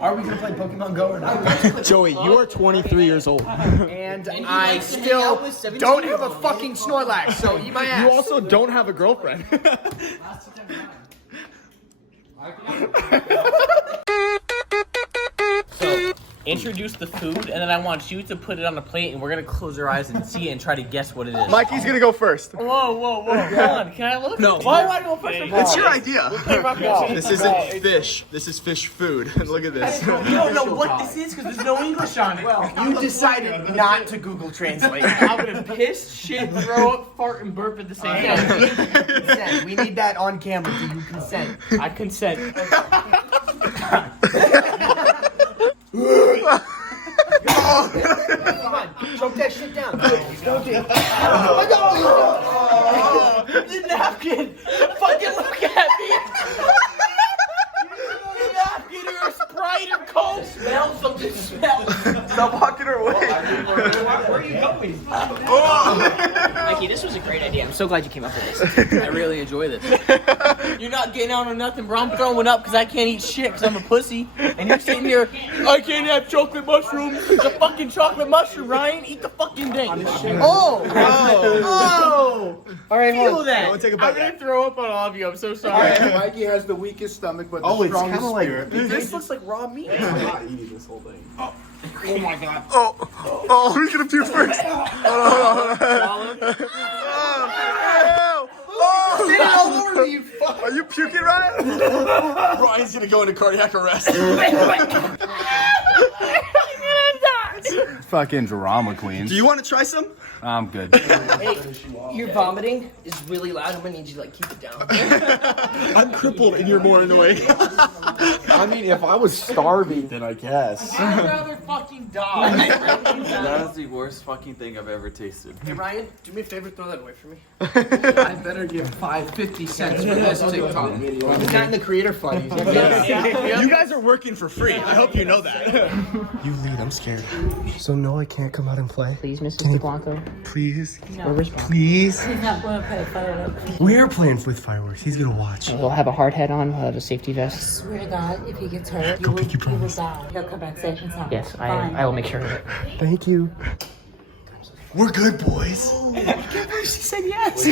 Are we gonna play Pokemon Go or not? Joey, you are 23 years old. And I still don't have a fucking Snorlax, so eat my ass. You also don't have a girlfriend. So, introduce the food, and then I want you to put it on a plate, and we're gonna close our eyes and see it and try to guess what it is. Mikey's gonna go first. Whoa. Hold on, can I look? No. Why do I go first? It's your idea. This isn't fish. This is fish food. Look at this. You don't know what this is because there's no English on it. You decided not to Google Translate. I would have pissed, shit, throw up, fart, and burp at the same time. Consent. We need that on camera. Do you consent? I consent. Come on, choke that shit down. Don't it. The napkin! Fucking look at me! Napkin or Sprite or Coke! Smell something, smell! Stop walking her way. Where are you going? Mikey, this was a great idea. I'm so glad you came up with this. I really enjoy this. You're not getting out on nothing, bro. I'm throwing up because I can't eat shit because I'm a pussy. And you're sitting here, I can't have chocolate mushrooms. It's a fucking chocolate mushroom, Ryan. Eat the fucking thing. Oh! All right, feel that. Take a I'm going to throw up on all of you. I'm so sorry. Mikey has the weakest stomach, but the strongest spirit. This looks like raw meat. I'm not eating this whole thing. Oh my god. Oh, who's gonna puke first? Hold on. all over me, you fuck. Are you puking, Ryan? Ryan's gonna go into cardiac arrest. Fucking drama queens. Do you want to try some? I'm good. Hey, your vomiting is really loud. I'm gonna need you to keep it down. I'm crippled and you're more annoying. I mean, if I was starving, then I guess. I'd rather fucking die. That is the worst fucking thing I've ever tasted. Hey Ryan, do me a favor, throw that away for me. I better give 50 cents for this TikTok video. It's not in the creator fund. You guys are working for free. I hope you know that. You lead, I'm scared. So no, I can't come out and play. Please, Mrs. Deblanco. Please. No. Please. He's not going to play fireworks. We are playing with fireworks. He's gonna watch. We'll have a hard head on. We'll have a safety vest. Swear to God, if he gets hurt, Go pick your you will promise. die. He'll come back safe and sound. Yes, Fine. I will make sure of it. Thank you. We're good, boys. She said yes. I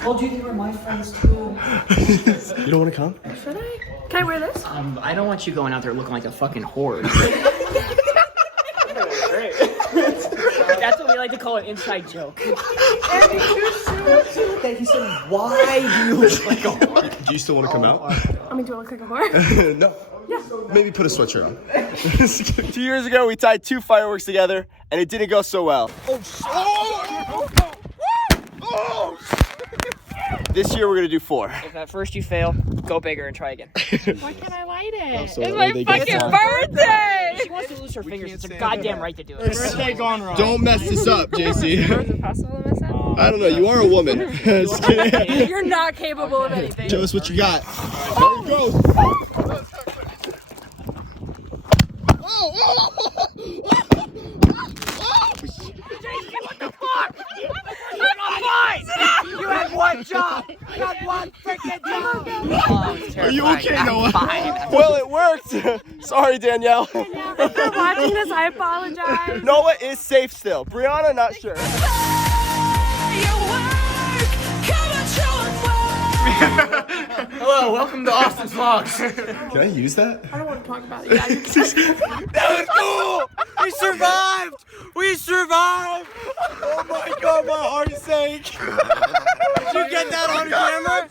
told you they were my friends too. You don't want to come? Should I? Can I wear this? I don't want you going out there looking like a fucking whore. That's what we like to call an inside joke. He said, why do you look like a whore? Do you still want to come out? I mean, do I look like a whore? No. Yeah. Maybe put a sweatshirt on. 2 years ago, we tied 2 fireworks together, and it didn't go so well. This year, we're gonna do 4. If at first you fail, go bigger and try again. Why can't I light it? So it's my fucking birthday! She wants to lose her fingers. It's her goddamn right to do it. Birthday gone wrong. Don't mess this up, JC. Is it possible to mess up? I don't know. You are a woman. Just kidding. You're not capable of anything. Show us what you got. There it goes. What the fuck? I'm fine! You had one job! You had one freaking job! Are you okay, Noah? Well, it worked. Sorry, Danielle. If you're watching this, I apologize. Noah is safe still. Briana, not sure. Hello, welcome to Austin's Vlogs. Can I use that? I don't want to talk about it. Yeah, That was cool! We survived! We survived! Oh my god, my heart sank! Did you get that on camera?